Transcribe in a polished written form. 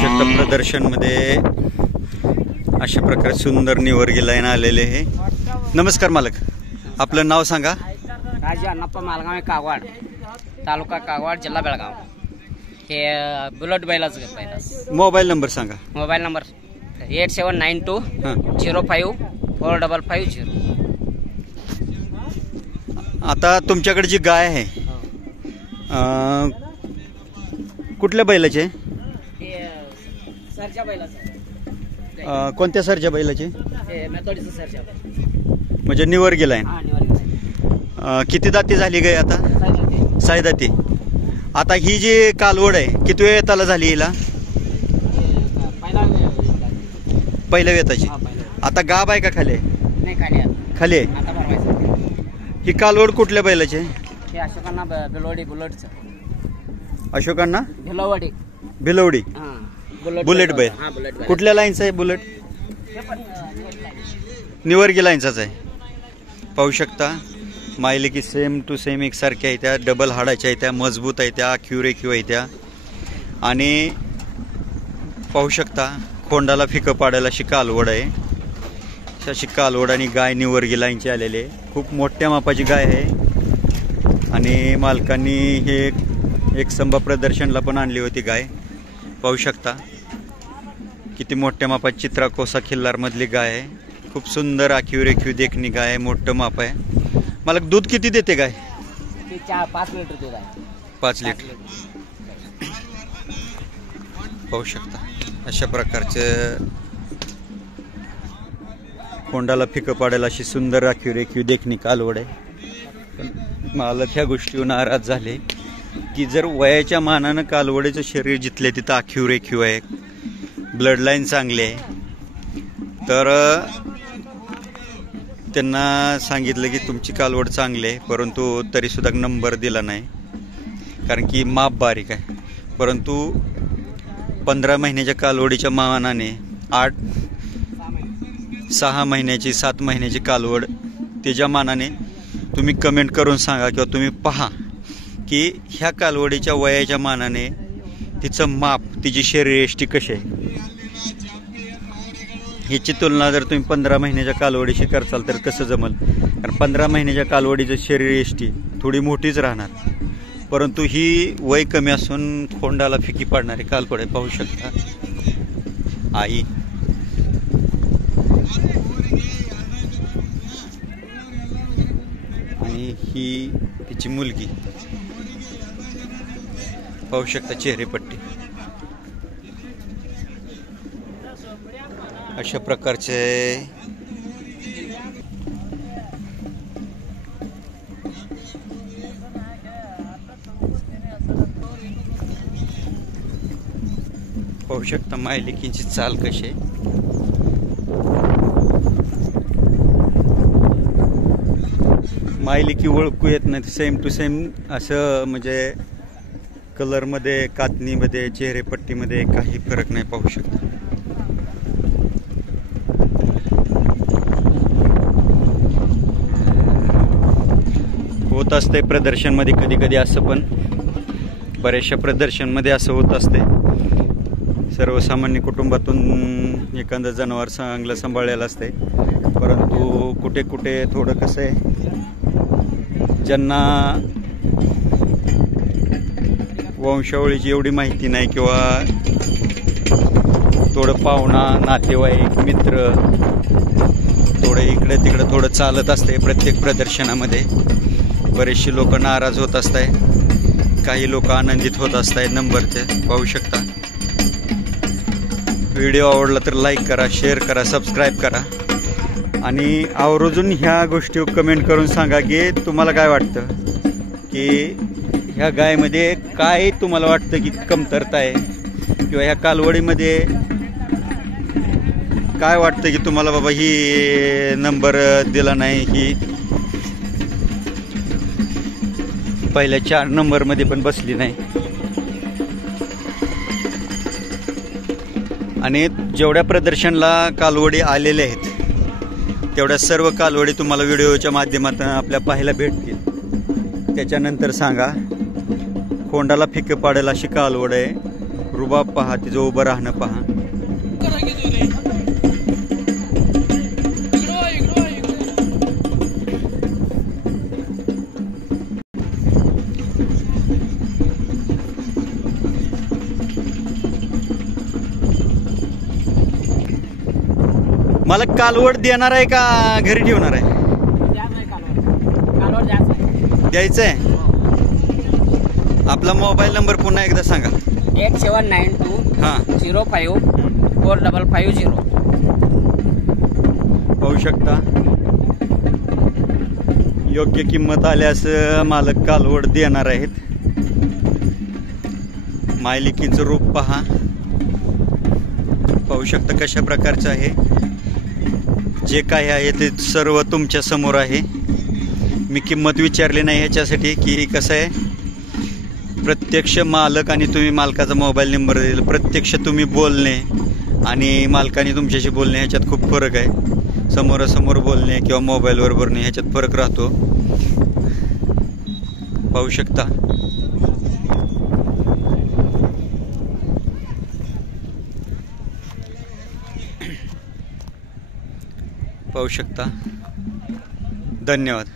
शकता प्रदर्शन मध्ये अशा प्रकारे सुंदर निवर्गी लाईन आलेले आहे। नमस्कार मालक, आपलं नाव सांगा। राजू अण्णाप्पा मालगाव, कागवाड तालुका कागवाड, जिल्हा बेळगाव। हे बुलेट बैलाचं पहिला। मोबाईल नंबर सांगा। Mobile number 8792 05 4550। आता तुमच्याकडे जी गाय आहे कुठल्या बैलाचे? सरच्या बैलाचं। कोणत्या सरच्या बैलाचे? मेथोडीचं सरच्या। म्हणजे निवर्गी लाईन। किती दाती झाली गाय आता? 6 दाती। आता ही जी कालवड आहे किती वेळ येताला झाली हिला? पहिल्या वेताची। आता गाब आहे का खाली? नाही, खाली आहे। खाली आहे। आता भरवायचं। ही कालवड कुठल्या बैलाचे? हे अशोकांना भिलवडी बुलेटचं। अशोकांना भिलवडी भिलवडी बुलेट बैल। हां, बुलेट बैल। कुठल्या लाईनचा आहे बुलेट? निवर्गी लाईनचाच आहे। पाहू शकता मायले की सेम टू सेम एकसारख्या आहे त्या, डबल हाडाच्या आहे त्या, मजबूत आहे त्या, क्युरेक्यू आहे त्या। आणि पाहू शकता खोंडाला फिकं पाडायला अशी कालवड आहे। अशी कालवड आणि गाय निवर्गी लाईनची आलेली आहे। खूप मोठ्या मापाची गाय आहे आणि मालकांनी हे एक संभा प्रदर्शनला पण आणली होती गाय। पाहू शकता किती मोठ्या मापाची चित्रा कोसा खिल्लार मधली गाय आहे। खूप सुंदर आखीव रेखीव देखणी गाय आहे, मोठं माप आहे। मला दूध किती देते गाय? 5 लिटर दूध आहे। 5 लिटर। पाहू शकता अशा प्रकारचे कोंडाला फिकं पाडायला अशी सुंदर आखीव रेखीव देखणी कालवड आहे। मालक ह्या गोष्टीवर नाराज झाले की जर वयाच्या मानानं कालवडीचं शरीर जिथले तिथं आखीव रेखीव आहे, ब्लड लाईन चांगली आहे, तर त्यांना सांगितलं की तुमची कालवड चांगली आहे, परंतु तरीसुद्धा नंबर दिला नाही कारण की माप बारीक आहे। परंतु 15 महिन्याच्या कालवडीच्या मानाने 6 महिन्याची 7 महिन्याची कालवड त्याच्या मानाने तुम्ही कमेंट करून सांगा किंवा तुम्ही पहा की ह्या कालवडीच्या वयाच्या मानाने तिचं माप, तिची शरीरयष्टी कशी आहे। ह्याची तुलना जर तुम्ही 15 महिन्याच्या कालवडीशी करसाल तर कसं जमल? कारण 15 महिन्याच्या कालवडीचं शरीरयष्टी थोडी मोठीच राहणार, परंतु ही वय कमी असून खोंडाला फिकी पाडणारी कालवड आहे। पाहू शकता आई आणि ही तिची मुलगी। पाहू शकता चेहरेपट्टी अशा प्रकारचे पाहू शकता मायलेकींची चाल कशी आहे। मायलेकी ओळखू येत नाही, सेम टू सेम असं म्हणजे कलरमध्ये, कातणीमध्ये, चेहरेपट्टीमध्ये काही फरक नाही। पाहू शकता होत असते प्रदर्शनमध्ये कधी कधी असं, पण बऱ्याचशा प्रदर्शनमध्ये असं होत असते। सर्वसामान्य कुटुंबातून एखादं जनावर चांगलं सांभाळलेलं असते, परंतु कुठे कुठे थोडं कसं आहे, ज्यांना वंशावळीची एवढी माहिती नाही किंवा थोडं पाहुणा, नातेवाईक, मित्र थोडं इकडे तिकडे थोडं चालत असते प्रत्येक प्रदर्शनामध्ये। बरेचसे लोक नाराज होत असतात, काही लोक आनंदित होत असतात नंबरचे। पाहू शकता व्हिडिओ आवडला तर लाईक करा, शेअर करा, सबस्क्राईब करा आणि आवर्जून ह्या गोष्टीवर कमेंट करून सांगा की तुम्हाला काय वाटतं, की ह्या गायमध्ये काय तुम्हाला वाटतं की कमतरता आहे किंवा ह्या कालवडीमध्ये काय वाटतं की तुम्हाला बाबा ही नंबर दिला नाही, ही पहिल्या 4 नंबरमध्ये पण बसली नाही। आणि जेवढ्या प्रदर्शनला कालवडी आलेल्या आहेत तेवढ्या सर्व कालवडी तुम्हाला व्हिडिओच्या माध्यमातून आपल्या पाहायला भेटतील। त्याच्यानंतर सांगा खोंडाला फिके पाडेल अशी कालवड आहे, रुबाब पहा, तिचं उभं राहणं पहा. मला कालवड देणार आहे का घरी ठेवणार आहे? द्यायचं आहे. आपला मोबाईल नंबर पुन्हा एकदा सांगा. 8792054550. पाहू शकता, योग्य किंमत आल्यास मालक कालवड देणार आहेत. मायलिकीचं रूप पहा, पाहू शकता कशा प्रकारचं आहे. जे काही आहे ते सर्व तुमच्या समोर आहे. मी किंमत विचारली नाही ह्याच्यासाठी की कसं आहे, प्रत्यक्ष मालक आणि तुम्ही मालकाचा मोबाईल नंबर दिला, प्रत्यक्ष तुम्ही बोलणे आणि मालकाने तुमच्याशी बोलणे ह्याच्यात खूप फरक आहे. समोरासमोर बोलणे किंवा मोबाईलवर बोलणे ह्याच्यात फरक राहतो. पाहू शकता. पाहू शकता. धन्यवाद.